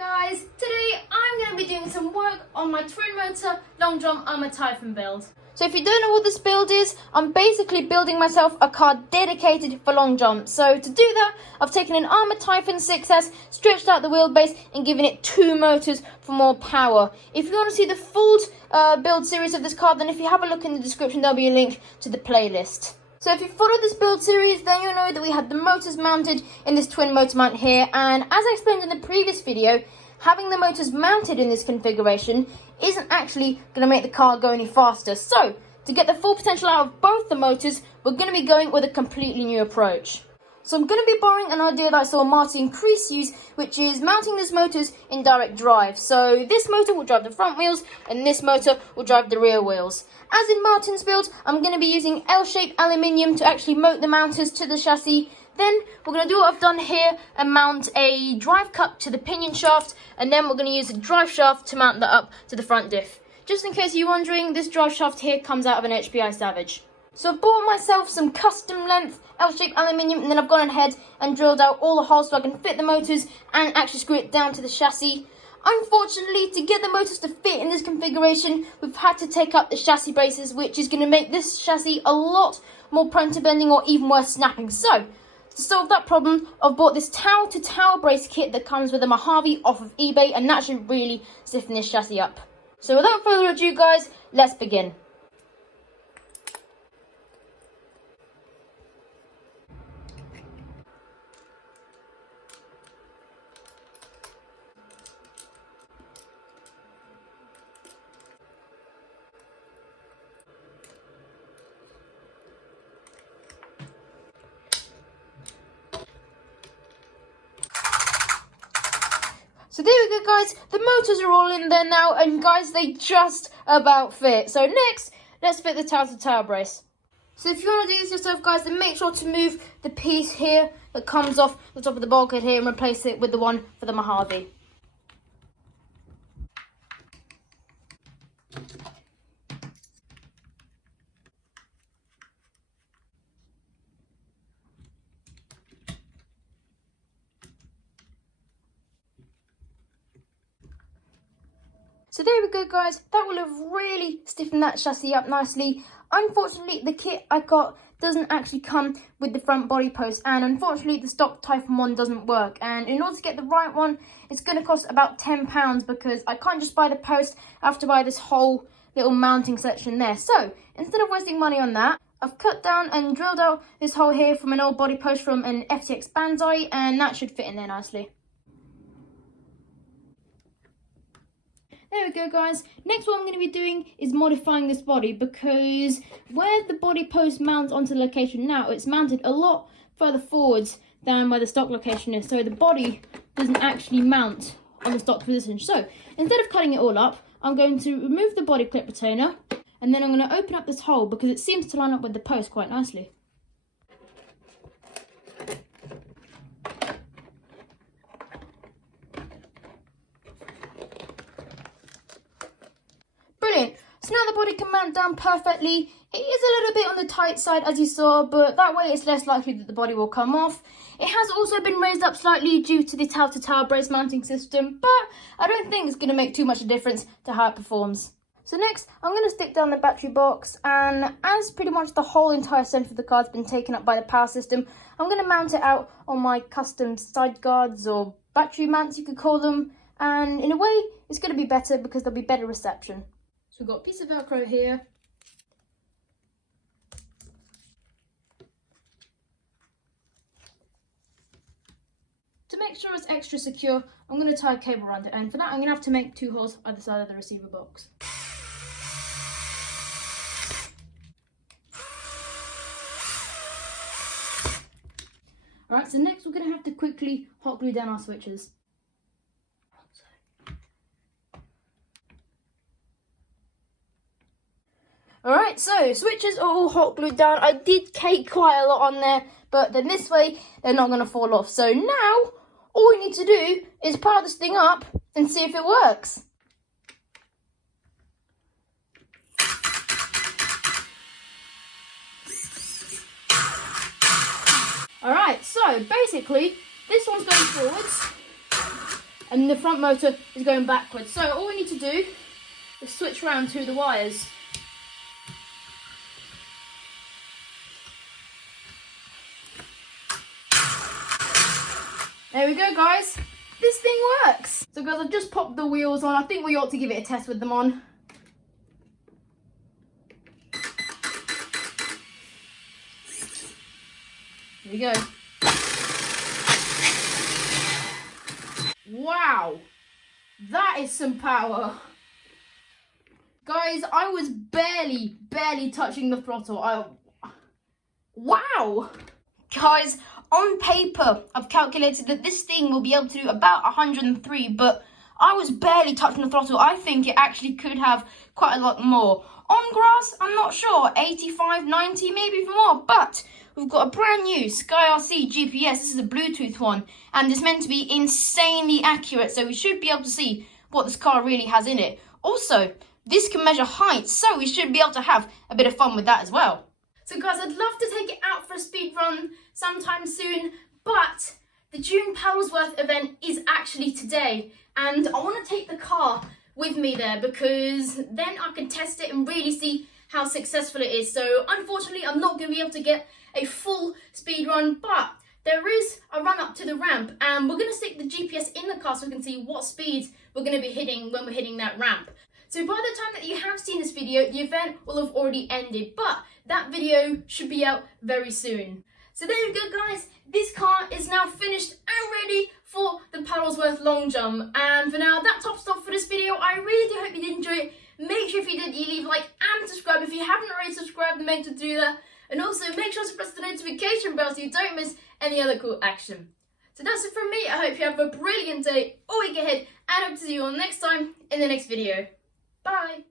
Guys, today I'm going to be doing some work on my twin motor long jump Arrma Typhon build. So if you don't know what this build is, I'm basically building myself a car dedicated for long jumps. So to do that, I've taken an Arrma Typhon 6S, stretched out the wheelbase and given it two motors for more power. If you want to see the full build series of this car, then if you have a look in the description, there'll be a link to the playlist. So if you follow this build series, then you'll know that we had the motors mounted in this twin motor mount here. And as I explained in the previous video, having the motors mounted in this configuration isn't actually going to make the car go any faster. So to get the full potential out of both the motors, we're going to be going with a completely new approach. So I'm going to be borrowing an idea that I saw Martin Crease use, which is mounting these motors in direct drive. So this motor will drive the front wheels and this motor will drive the rear wheels. As in Martin's build, I'm going to be using L-shaped aluminium to actually mount the mounters to the chassis. Then we're going to do what I've done here and mount a drive cup to the pinion shaft, and then we're going to use a drive shaft to mount that up to the front diff. Just in case you're wondering, this drive shaft here comes out of an HPI Savage. So I've bought myself some custom length L-shaped aluminium, and then I've gone ahead and drilled out all the holes so I can fit the motors and actually screw it down to the chassis. Unfortunately, to get the motors to fit in this configuration, we've had to take up the chassis braces, which is going to make this chassis a lot more prone to bending or even worse, snapping. So to solve that problem, I've bought this tower-to-tower brace kit that comes with a Mojave off of eBay, and that should really stiffen this chassis up. So without further ado, guys, let's begin. So there we go, guys, the motors are all in there now, and guys, they just about fit. So next, let's fit the tower-to-tower brace. So if you want to do this yourself, guys, then make sure to move the piece here that comes off the top of the bulkhead here and replace it with the one for the Mojave. So there we go, guys, that will have really stiffened that chassis up nicely. Unfortunately, the kit I got doesn't actually come with the front body post, and unfortunately the stock Typhon one doesn't work. And in order to get the right one, it's going to cost about £10 because I can't just buy the post, I have to buy this whole little mounting section there. So instead of wasting money on that, I've cut down and drilled out this hole here from an old body post from an FTX Banzai, and that should fit in there nicely. There we go, guys. Next, what I'm going to be doing is modifying this body, because where the body post mounts onto the location now, it's mounted a lot further forwards than where the stock location is. So the body doesn't actually mount on the stock position. So instead of cutting it all up, I'm going to remove the body clip retainer, and then I'm going to open up this hole because it seems to line up with the post quite nicely. Brilliant. So now the body can mount down perfectly. It is a little bit on the tight side, as you saw, but that way it's less likely that the body will come off. It has also been raised up slightly due to the tower-to-tower brace mounting system, but I don't think it's going to make too much of a difference to how it performs. So next, I'm going to stick down the battery box, and as pretty much the whole entire centre of the car has been taken up by the power system, I'm going to mount it out on my custom side guards, or battery mounts you could call them, and in a way it's going to be better because there'll be better reception. So we've got a piece of Velcro here. To make sure it's extra secure, I'm going to tie a cable around it, and for that I'm going to have to make two holes either side of the receiver box. Alright, so next we're going to have to quickly hot glue down our switches. Alright, so switches are all hot glued down. I did cake quite a lot on there, but then this way they're not going to fall off. So now all we need to do is power this thing up and see if it works. Alright, so basically this one's going forwards and the front motor is going backwards. So all we need to do is switch around to the wires. There we go, guys. This thing works. So guys, I've just popped the wheels on. I think we ought to give it a test with them on. Here we go. Wow, that is some power. Guys, I was barely touching the throttle. Wow. Guys, on paper, I've calculated that this thing will be able to do about 103, but I was barely touching the throttle. I think it actually could have quite a lot more. On grass, I'm not sure, 85, 90, maybe even more, but we've got a brand new Sky RC GPS. This is a Bluetooth one, and it's meant to be insanely accurate, so we should be able to see what this car really has in it. Also, this can measure height, so we should be able to have a bit of fun with that as well. So guys, I'd love to take it out for a speed run sometime soon, but the June Paddlesworth event is actually today, and I want to take the car with me there because then I can test it and really see how successful it is. So unfortunately, I'm not going to be able to get a full speed run, but there is a run up to the ramp, and we're going to stick the GPS in the car so we can see what speeds we're going to be hitting when we're hitting that ramp. So by the time that you have seen this video, the event will have already ended, but that video should be out very soon. So there you go, guys. This car is now finished and ready for the Paddlesworth long jump. And for now, that tops off for this video. I really do hope you did enjoy it. Make sure if you did, you leave a like and subscribe. If you haven't already subscribed, then make sure to do that. And also make sure to press the notification bell so you don't miss any other cool action. So that's it from me. I hope you have a brilliant day or week ahead, and hope to see you all next time in the next video. Bye!